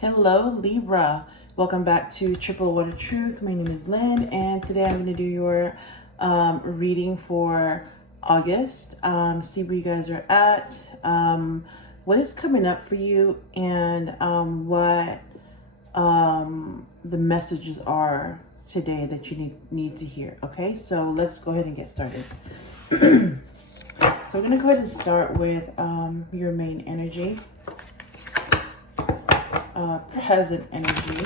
Hello, Libra. Welcome back to Triple Water Truth. My name is Lynn, and today I'm going to do your reading for August. See where you guys are at, what is coming up for you, and what the messages are today that you need to hear. Okay, so let's go ahead and get started. So we're going to go ahead and start with your main energy. Present energy,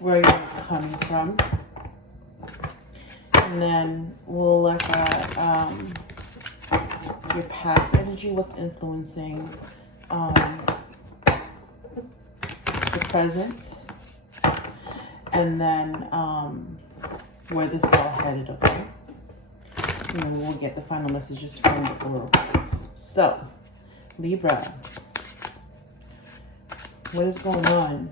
where you're coming from, and then we'll look at your past energy, what's influencing the present, and then where this is all headed. Okay, and then we'll get the final messages from the oracles. So, Libra, what is going on?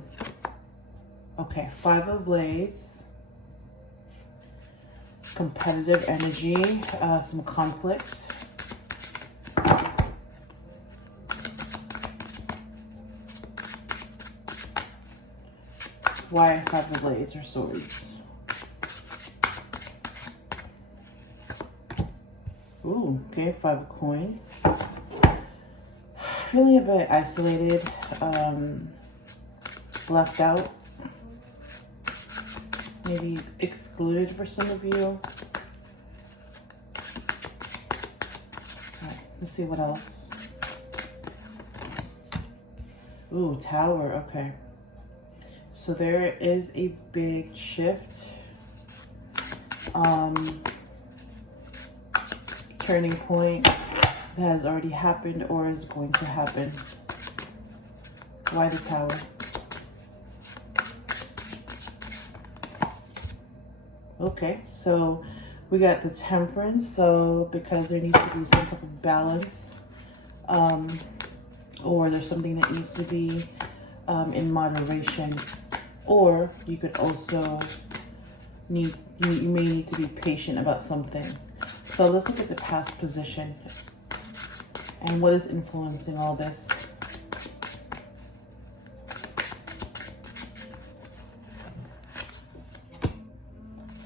Okay, 5 of Blades, competitive energy, some conflict. Why 5 of Blades or Swords? Ooh, okay, 5 of Coins. Feeling a bit isolated, left out, maybe excluded for some of you. All right, let's see what else. Ooh, Tower, okay. So there is a big shift, turning point that has already happened or is going to happen. Why the Tower? Okay, so we got the Temperance. So because there needs to be some type of balance, or there's something that needs to be in moderation, or you could also you may need to be patient about something. So let's look at the past position and what is influencing all this.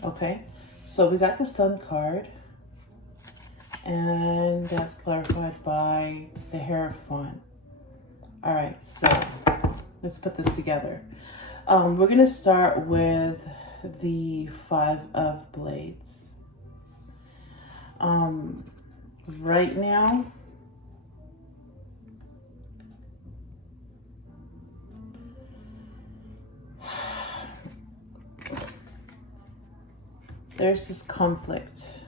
Okay, so we got the Sun card, and that's clarified by the Hierophant. All right, so let's put this together. We're going to start with the 5 of Blades. Right now, there's this conflict,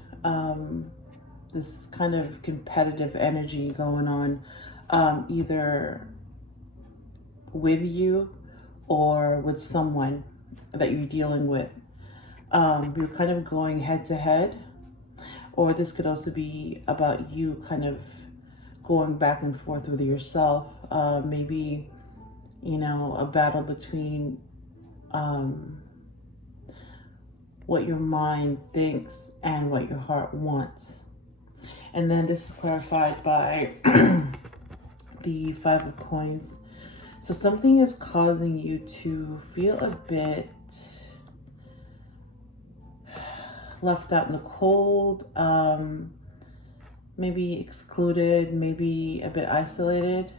this kind of competitive energy going on, either with you or with someone that you're dealing with. You're kind of going head to head, or this could also be about you kind of going back and forth with yourself. Maybe, you know, a battle between what your mind thinks and what your heart wants. And then this is clarified by the 5 of Coins. So something is causing you to feel a bit left out in the cold, maybe excluded, maybe a bit isolated.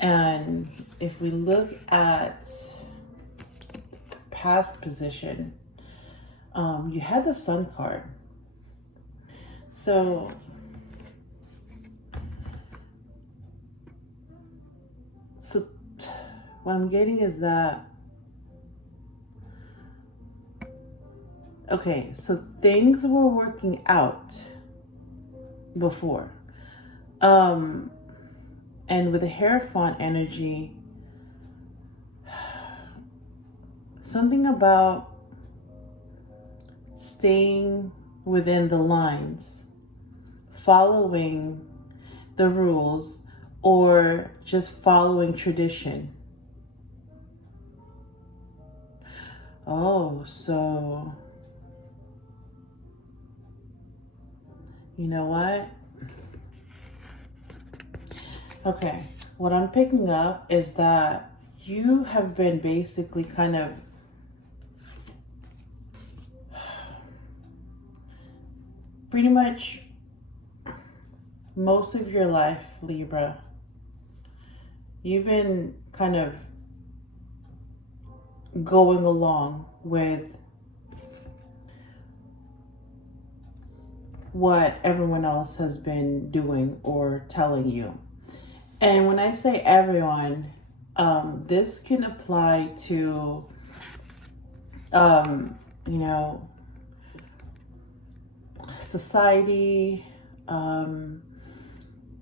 And if we look at past position, you had the Sun card. So what I'm getting is that, okay, so things were working out before. And with the Hierophant energy, something about staying within the lines, following the rules, or just following tradition. Oh, so you know what? Okay, what I'm picking up is that you have been basically kind of pretty much most of your life, Libra, you've been kind of going along with what everyone else has been doing or telling you. And when I say everyone, this can apply to, you know, society,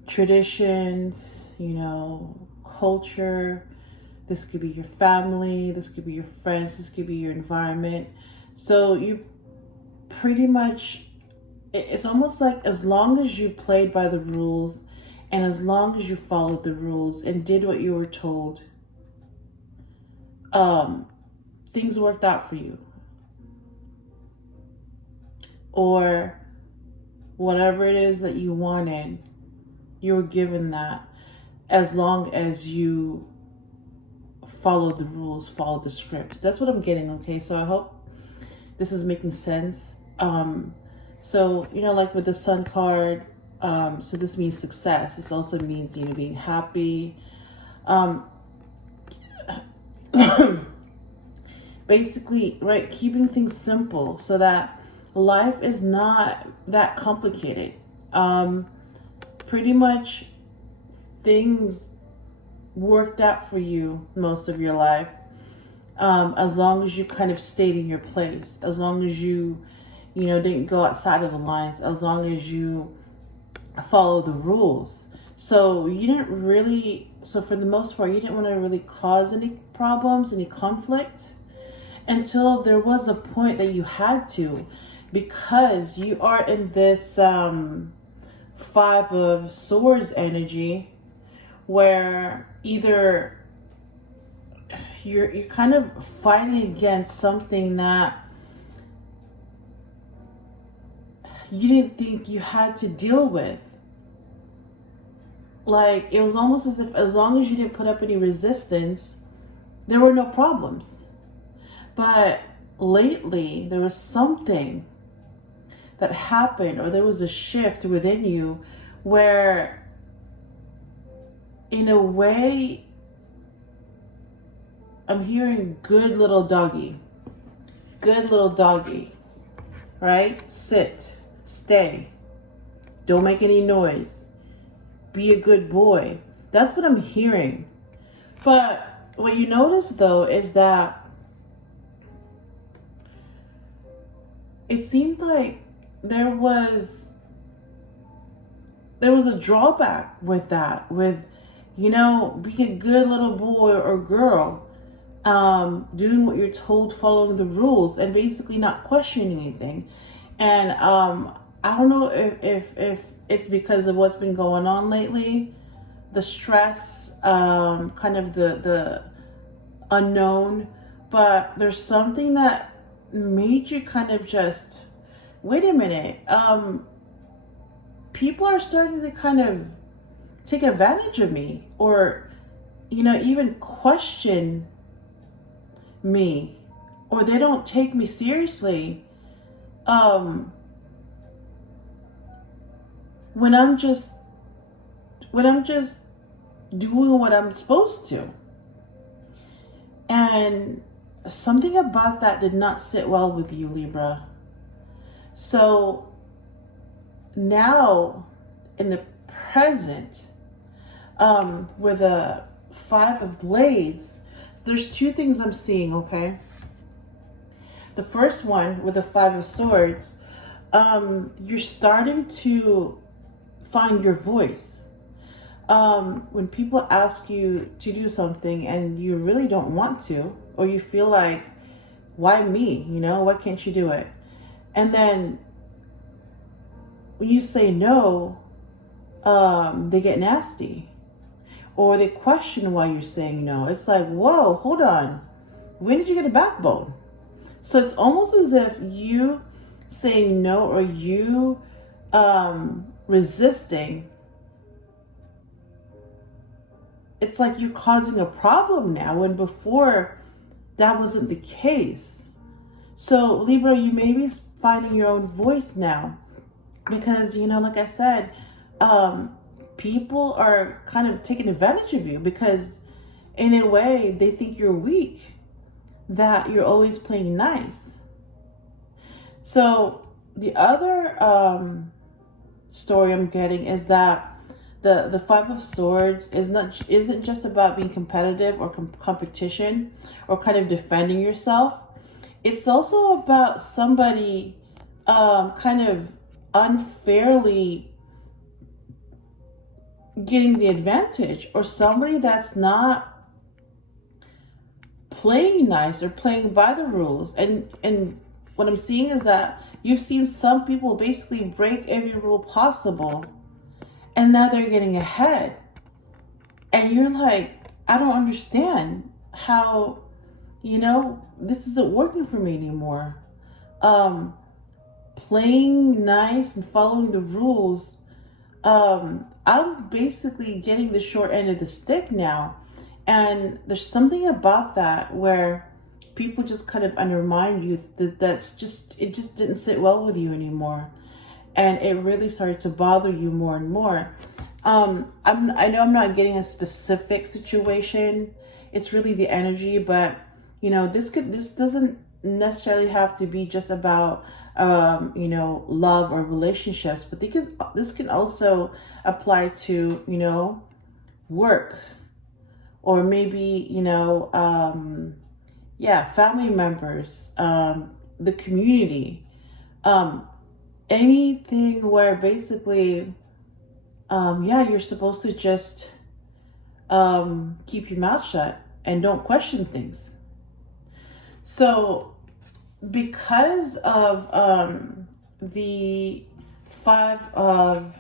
traditions, you know, culture. This could be your family, this could be your friends, this could be your environment. So you pretty much, it's almost like as long as you played by the rules and as long as you followed the rules and did what you were told, things worked out for you. Or whatever it is that you wanted, you were given that as long as you followed the rules, followed the script. That's what I'm getting, okay? So I hope this is making sense. So, you know, like with the Sun card, so this means success. This also means, you know, being happy. Basically, right, keeping things simple so that life is not that complicated. Pretty much things worked out for you most of your life, as long as you kind of stayed in your place, as long as you know, didn't go outside of the lines, as long as you follow the rules. So you didn't really, so for the most part, you didn't want to really cause any problems, any conflict, until there was a point that you had to, because you are in this Five of Swords energy, where either you're kind of fighting against something that you didn't think you had to deal with. Like, it was almost as if as long as you didn't put up any resistance, there were no problems. But lately, there was something that happened, or there was a shift within you where, in a way, I'm hearing good little doggy, right? Sit, stay, don't make any noise, be a good boy. That's what I'm hearing. But what you notice though is that it seemed like there was a drawback with that, with, you know, being a good little boy or girl, doing what you're told, following the rules, and basically not questioning anything. And I don't know if it's because of what's been going on lately, the stress, kind of the unknown, but there's something that made you kind of just, wait a minute, people are starting to kind of take advantage of me, or, you know, even question me, or they don't take me seriously, when I'm just doing what I'm supposed to. And something about that did not sit well with you, Libra. So now, in the present, with a Five of Blades, there's two things I'm seeing, okay? The first one, with the Five of Swords, you're starting to find your voice. When people ask you to do something and you really don't want to, or you feel like, why me? You know, why can't you do it? And then when you say no, they get nasty, or they question why you're saying no. It's like, whoa, hold on. When did you get a backbone? So it's almost as if you saying no, or you resisting, it's like you're causing a problem now, when before that wasn't the case. So Libra, you may be finding your own voice now, because, you know, like I said, people are kind of taking advantage of you, because in a way they think you're weak, that you're always playing nice. So the other story I'm getting is that the Five of Swords isn't just about being competitive or competition or kind of defending yourself. It's also about somebody kind of unfairly getting the advantage, or somebody that's not playing nice or playing by the rules. And what I'm seeing is that you've seen some people basically break every rule possible, and now they're getting ahead. And you're like, I don't understand how, you know, this isn't working for me anymore. Playing nice and following the rules, I'm basically getting the short end of the stick now. And there's something about that where people just kind of undermine you, it just didn't sit well with you anymore. And it really started to bother you more and more. I know I'm not getting a specific situation. It's really the energy, but you know, this doesn't necessarily have to be just about you know, love or relationships, but this can also apply to, you know, work, or maybe, you know, family members, the community, anything where basically, you're supposed to just keep your mouth shut and don't question things. So because of the Five of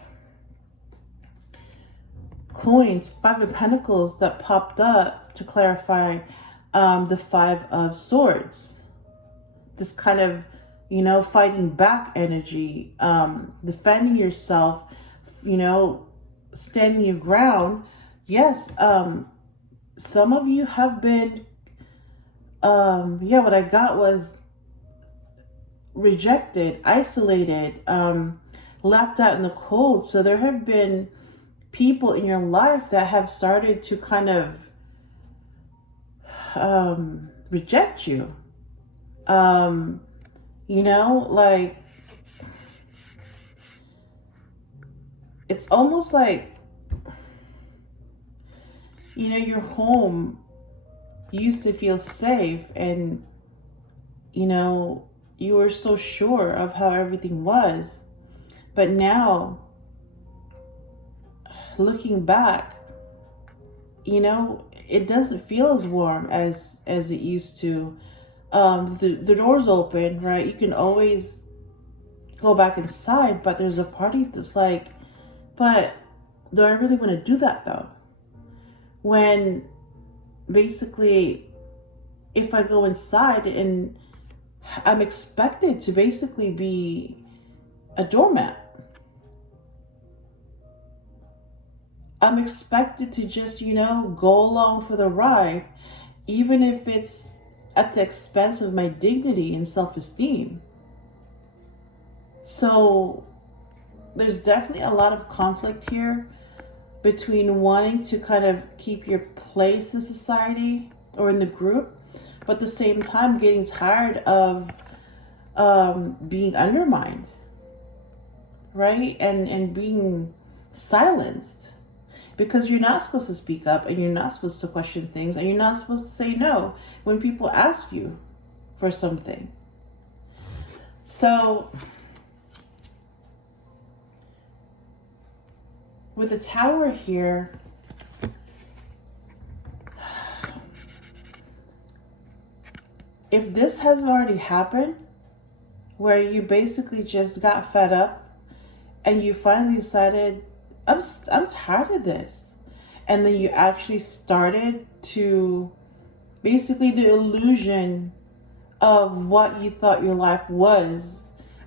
Coins, Five of Pentacles that popped up to clarify the Five of Swords, this kind of, you know, fighting back energy, defending yourself, you know, standing your ground. Yes, some of you have been, what I got was rejected, isolated, left out in the cold. So there have been people in your life that have started to kind of reject you. You know, like, it's almost like, you know, your home used to feel safe, and, you know, you were so sure of how everything was. But now, looking back, you know, it doesn't feel as warm as it used to. The door's open, right? You can always go back inside, but there's a party that's like, but do I really want to do that though? When basically, if I go inside and I'm expected to basically be a doormat. I'm expected to just, you know, go along for the ride, even if it's at the expense of my dignity and self-esteem. So there's definitely a lot of conflict here between wanting to kind of keep your place in society or in the group, but at the same time getting tired of being undermined, right? And being silenced. Because you're not supposed to speak up, and you're not supposed to question things, and you're not supposed to say no when people ask you for something. So with the Tower here, if this hasn't already happened, where you basically just got fed up and you finally decided, I'm tired of this. And then you actually started to, basically the illusion of what you thought your life was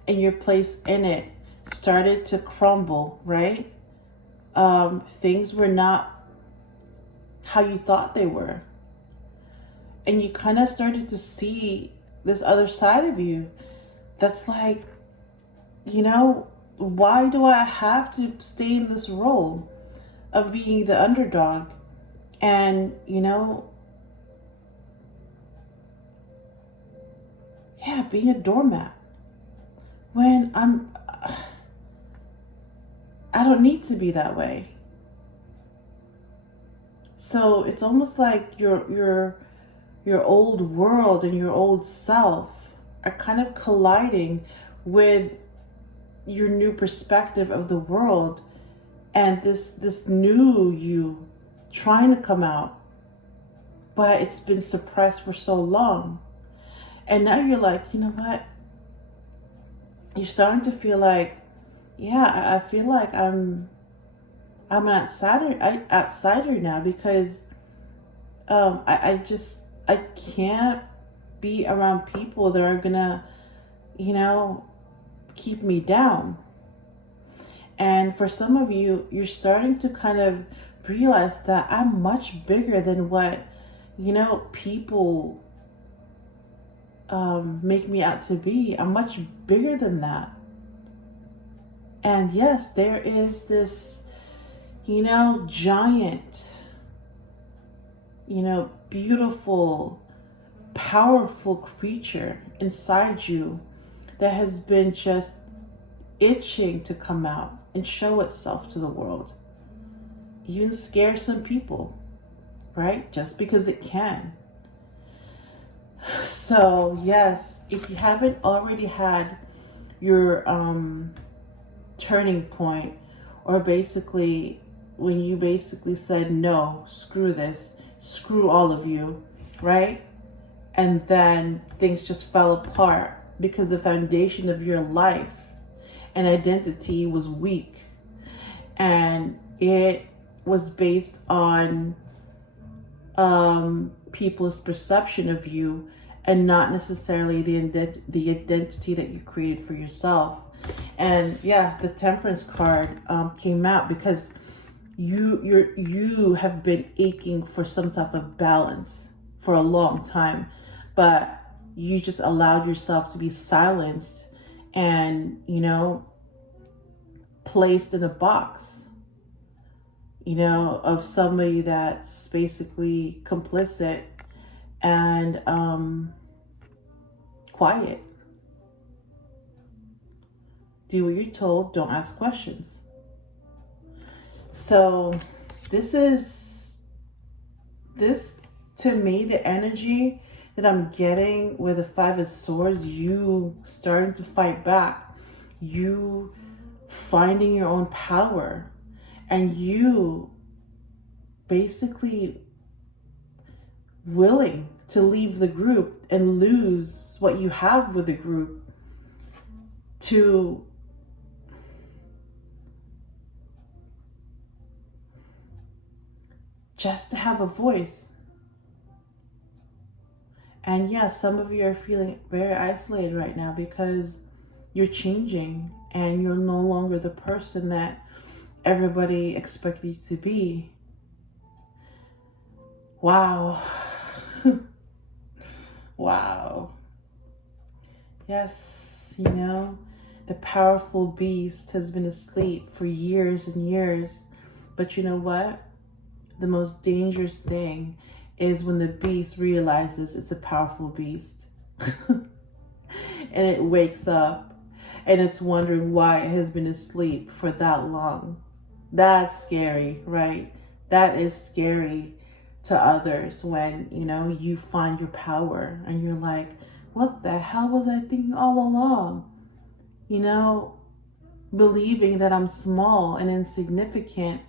and your place in it started to crumble, right? Things were not how you thought they were. And you kind of started to see this other side of you that's like, you know, why do I have to stay in this role of being the underdog and, you know, yeah, being a doormat when I don't need to be that way. So it's almost like your old world and your old self are kind of colliding with your new perspective of the world, and this new you trying to come out, but it's been suppressed for so long. And now you're like, you know what? You're starting to feel like, yeah, I feel like I'm an outsider now, because I can't be around people that are gonna, you know, keep me down. And for some of you, you're starting to kind of realize that I'm much bigger than what, you know, people make me out to be. I'm much bigger than that. And yes, there is this, you know, giant, you know, beautiful, powerful creature inside you that has been just itching to come out and show itself to the world. Even scare some people, right? Just because it can. So yes, if you haven't already had your turning point, or basically when you basically said, no, screw this, screw all of you, right? And then things just fell apart because the foundation of your life and identity was weak, and it was based on people's perception of you and not necessarily the identity that you created for yourself. And yeah, the Temperance card came out because you have been aching for some type of balance for a long time, but you just allowed yourself to be silenced and, you know, placed in a box, you know, of somebody that's basically complicit and quiet. Do what you're told, don't ask questions. So this to me, the energy that I'm getting with the Five of Swords, you starting to fight back, you finding your own power, and you basically willing to leave the group and lose what you have with the group to just to have a voice. And yes, some of you are feeling very isolated right now because you're changing and you're no longer the person that everybody expected you to be. Wow. Wow. Yes, you know, the powerful beast has been asleep for years and years. But you know what? The most dangerous thing is when the beast realizes it's a powerful beast. And it wakes up and it's wondering why it has been asleep for that long. That's scary, right? That is scary to others when, you know, you find your power and you're like, what the hell was I thinking all along? You know, believing that I'm small and insignificant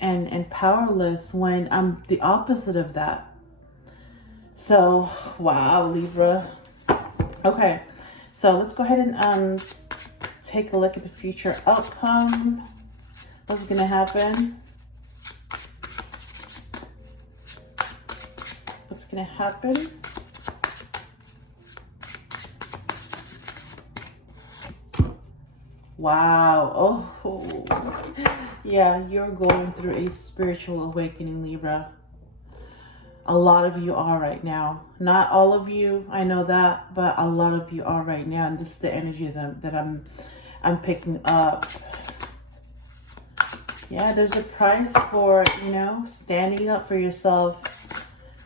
and powerless when I'm the opposite of that. So, wow, Libra. Okay, so let's go ahead and take a look at the future outcome. What's going to happen? What's going to happen? Wow. Oh, yeah, you're going through a spiritual awakening, Libra. A lot of you are right now. Not all of you, I know that, but a lot of you are right now. And this is the energy that I'm picking up. Yeah, there's a price for, you know, standing up for yourself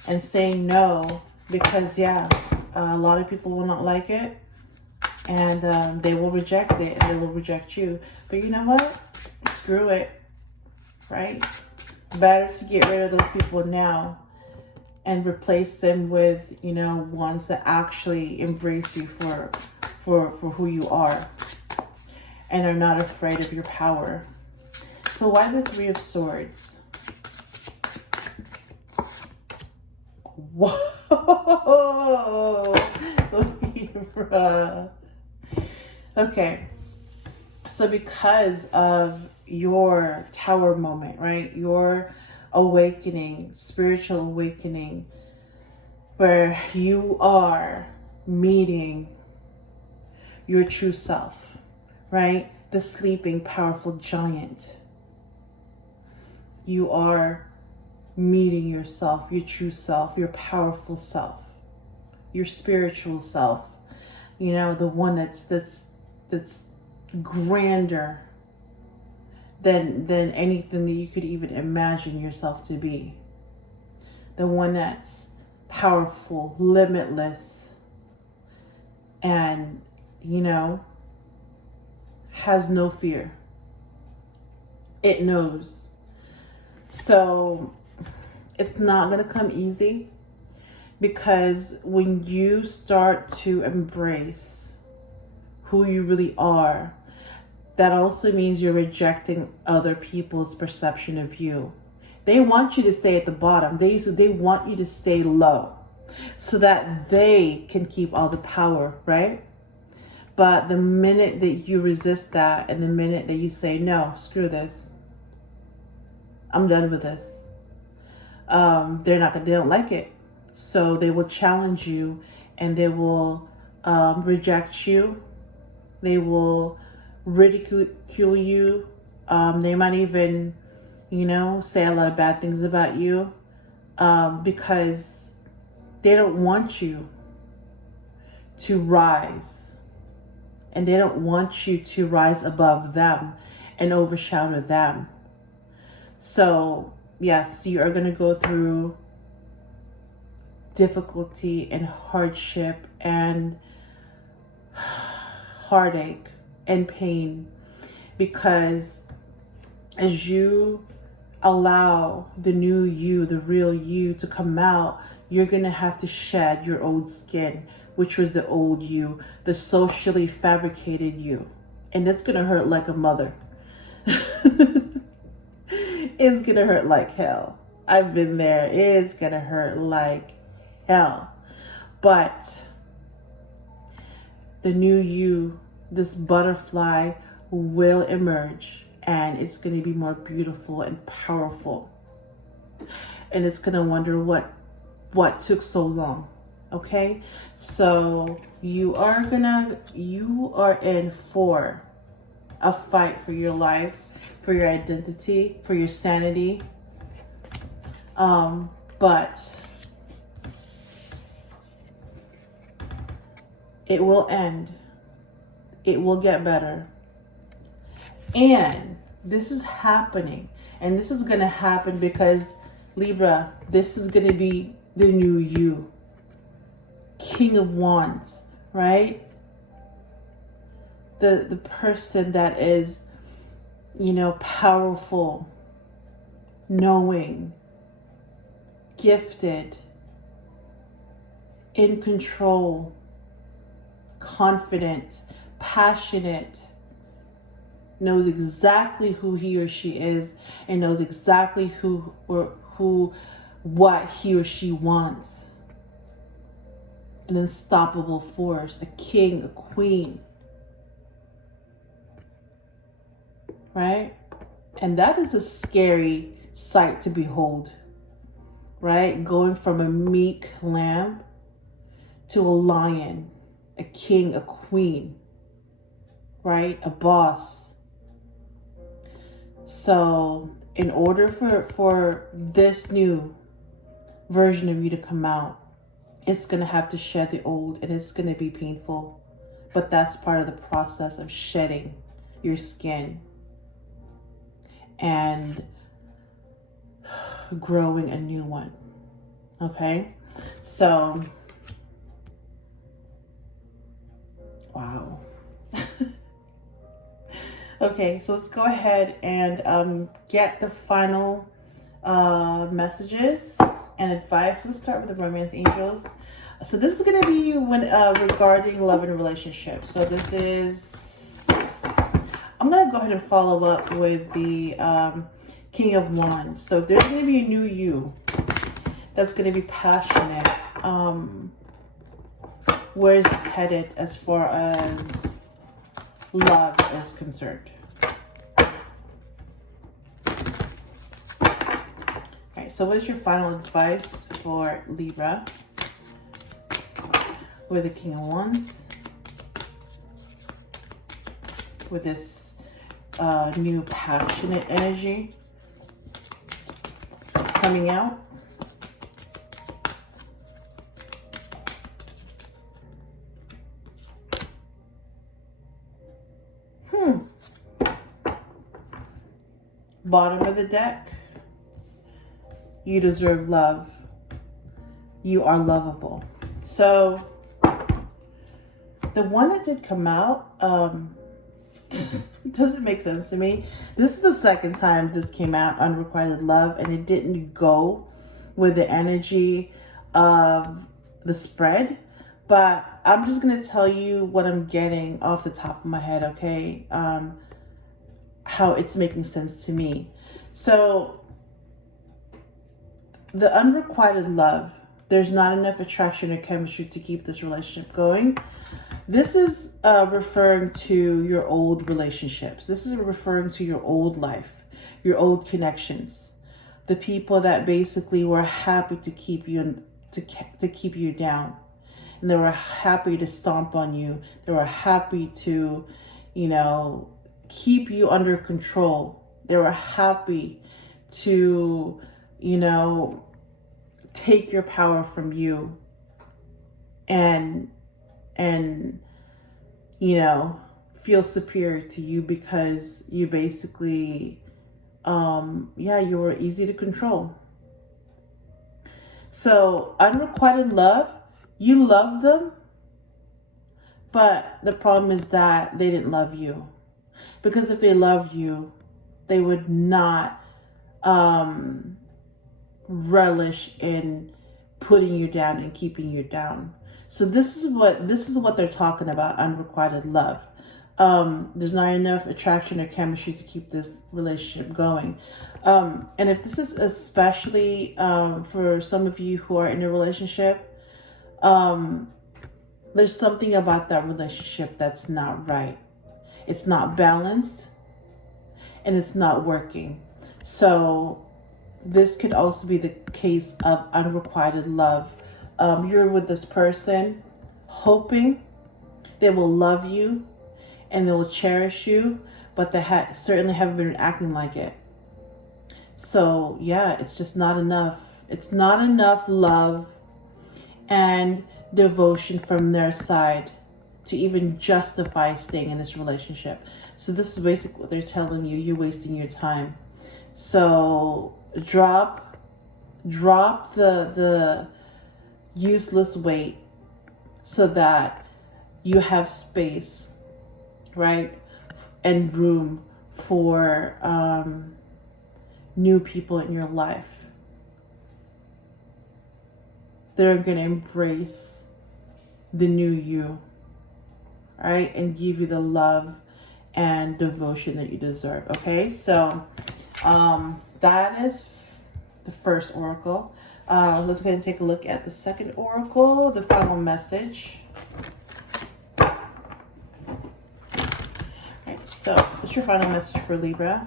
and saying no. Because, yeah, a lot of people will not like it. And they will reject it, and they will reject you. But you know what? Screw it, right? Better to get rid of those people now and replace them with, you know, ones that actually embrace you for who you are and are not afraid of your power. So why the Three of Swords? Whoa, Libra. Okay, so because of your tower moment, right? Your awakening, spiritual awakening, where you are meeting your true self, right? The sleeping, powerful giant. You are meeting yourself, your true self, your powerful self, your spiritual self. You know, the one that's grander than anything that you could even imagine yourself to be. The one that's powerful, limitless, and, you know, has no fear. It knows. So it's not going to come easy, because when you start to embrace who you really are, that also means you're rejecting other people's perception of you. They want you to stay at the bottom. They want you to stay low so that they can keep all the power, right? But the minute that you resist that, and the minute that you say, no, screw this, I'm done with this, they don't like it. So they will challenge you, and they will reject you. They will ridicule you. They might even, you know, say a lot of bad things about you, because they don't want you to rise, and they don't want you to rise above them and overshadow them. So yes, you are going to go through difficulty and hardship and heartache and pain, because as you allow the new you, the real you, to come out, you're going to have to shed your old skin, which was the old you, the socially fabricated you. And it's going to hurt like a mother. It's going to hurt like hell. I've been there. It's going to hurt like hell. But the new you, this butterfly, will emerge, and it's going to be more beautiful and powerful. And it's going to wonder what took so long. Okay? So you are in for a fight for your life, for your identity, for your sanity. But it will end. It will get better. And this is happening. And this is going to happen because, Libra, this is going to be the new you. King of Wands, right? The person that is, you know, powerful, knowing, gifted, in control, confident, passionate, knows exactly who he or she is, and knows exactly what he or she wants. An unstoppable force, a king, a queen. Right? And that is a scary sight to behold. Right? Going from a meek lamb to a lion, a king, a queen. Right? A boss. So in order for this new version of you to come out, it's going to have to shed the old, and it's going to be painful. But that's part of the process of shedding your skin and growing a new one. Okay? So, wow. Okay, so let's go ahead and get the final messages and advice. Let's start with the romance angels. So this is going to be when regarding love and relationships. So this is, I'm going to go ahead and follow up with the King of Wands. So if there's going to be a new you that's going to be passionate, where is this headed as far as love is concerned? Alright, so what is your final advice for Libra with the King of Wands, with this new passionate energy that's coming out? Bottom of the deck, you deserve love. You are lovable. So the one that did come out, it doesn't make sense to me. This is the second time this came out, unrequited love, and it didn't go with the energy of the spread. But I'm just going to tell you what I'm getting off the top of my head, okay? How it's making sense to me. So the unrequited love, there's not enough attraction or chemistry to keep this relationship going. This is referring to your old relationships. This is referring to your old life, your old connections, the people that basically were happy to keep you to keep you down, and they were happy to stomp on you. They were happy to, you know, keep you under control. They were happy to, you know, take your power from you and you know, feel superior to you because you basically you were easy to control. So unrequited love, you love them, but the problem is that they didn't love you. Because if they loved you, they would not relish in putting you down and keeping you down. So this is what they're talking about, unrequited love. There's not enough attraction or chemistry to keep this relationship going. And if this is especially for some of you who are in a relationship, there's something about that relationship that's not right. It's not balanced, and it's not working. So this could also be the case of unrequited love. You're with this person hoping they will love you and they will cherish you, but they certainly haven't been acting like it. So yeah, it's just not enough. It's not enough love and devotion from their side to even justify staying in this relationship. So this is basically what they're telling you. You're wasting your time. So drop the useless weight so that you have space, right, and room for new people in your life. They're going to embrace the new you, right, and give you the love and devotion that you deserve. Okay, so that is the first oracle. Let's go ahead and take a look at the second oracle, the final message. All right, so what's your final message for Libra?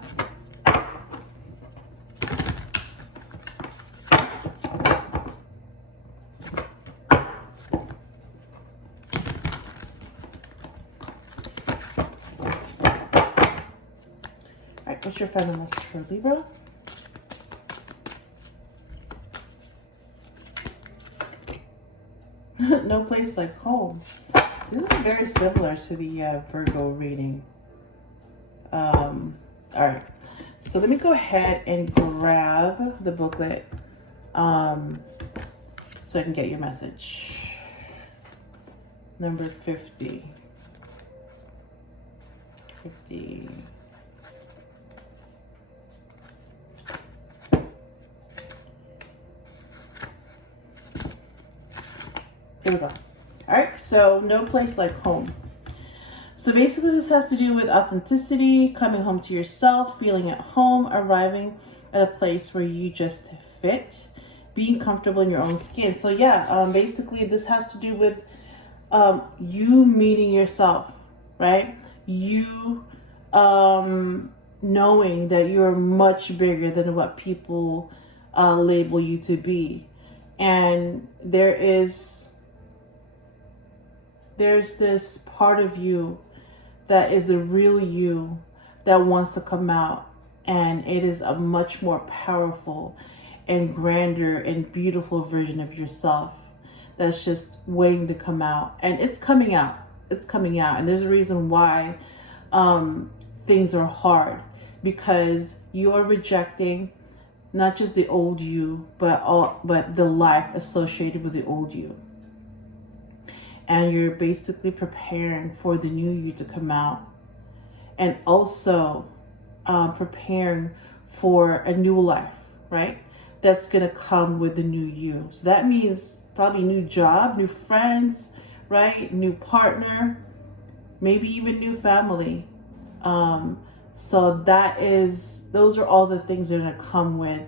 What's your final message for Libra? No place like home. This is very similar to the Virgo reading. All right. So let me go ahead and grab the booklet so I can get your message. Number 50. 50. Here we go. All right, so no place like home. So basically this has to do with authenticity, coming home to yourself, feeling at home, arriving at a place where you just fit, being comfortable in your own skin. So yeah, basically this has to do with you meeting yourself, right? You knowing that you're much bigger than what people label you to be. And there's this part of you that is the real you that wants to come out, and it is a much more powerful and grander and beautiful version of yourself that's just waiting to come out. And it's coming out. It's coming out. And there's a reason why things are hard, because you are rejecting not just the old you, but the life associated with the old you. And you're basically preparing for the new you to come out, and also preparing for a new life, right? That's going to come with the new you. So that means probably new job, new friends, right? New partner, maybe even new family. So those are all the things that are going to come with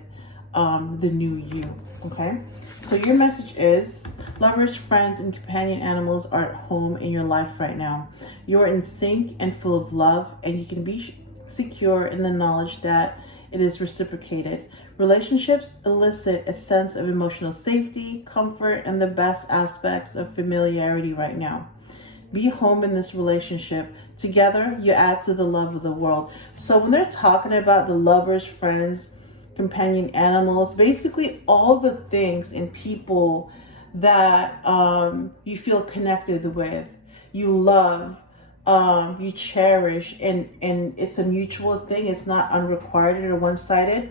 the new you, okay? So your message is, lovers, friends, and companion animals are at home in your life right now. You're in sync and full of love, and you can be secure in the knowledge that it is reciprocated. Relationships elicit a sense of emotional safety, comfort, and the best aspects of familiarity right now. Be home in this relationship. Together, you add to the love of the world. So when they're talking about the lovers, friends, companion animals, basically all the things and people that you feel connected with, you love, you cherish, and it's a mutual thing. It's not unrequited or one-sided.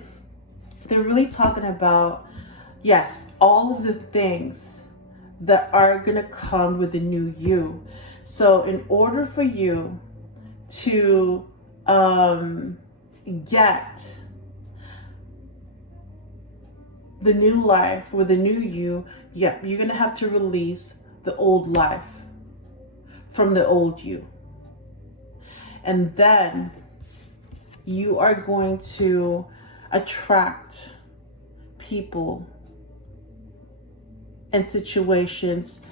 They're really talking about, yes, all of the things that are gonna come with the new you. So in order for you to get the new life with the new you, yeah, you're gonna have to release the old life from the old you. And then you are going to attract people and situations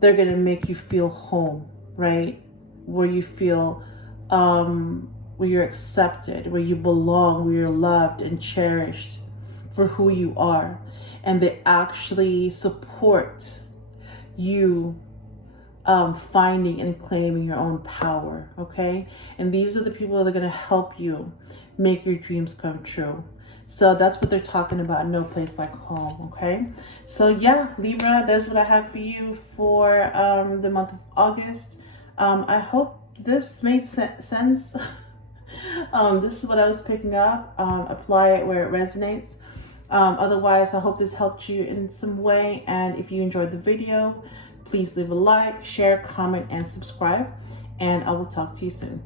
that are gonna make you feel home, right? Where you feel where you're accepted, where you belong, where you're loved and cherished for who you are, and they actually support you finding and claiming your own power, okay? And these are the people that are going to help you make your dreams come true. So that's what they're talking about, no place like home, okay? So yeah, Libra, that's what I have for you for the month of August. I hope this made sense. This is what I was picking up. Apply it where it resonates. Otherwise, I hope this helped you in some way. And if you enjoyed the video, please leave a like, share, comment, and subscribe. And I will talk to you soon.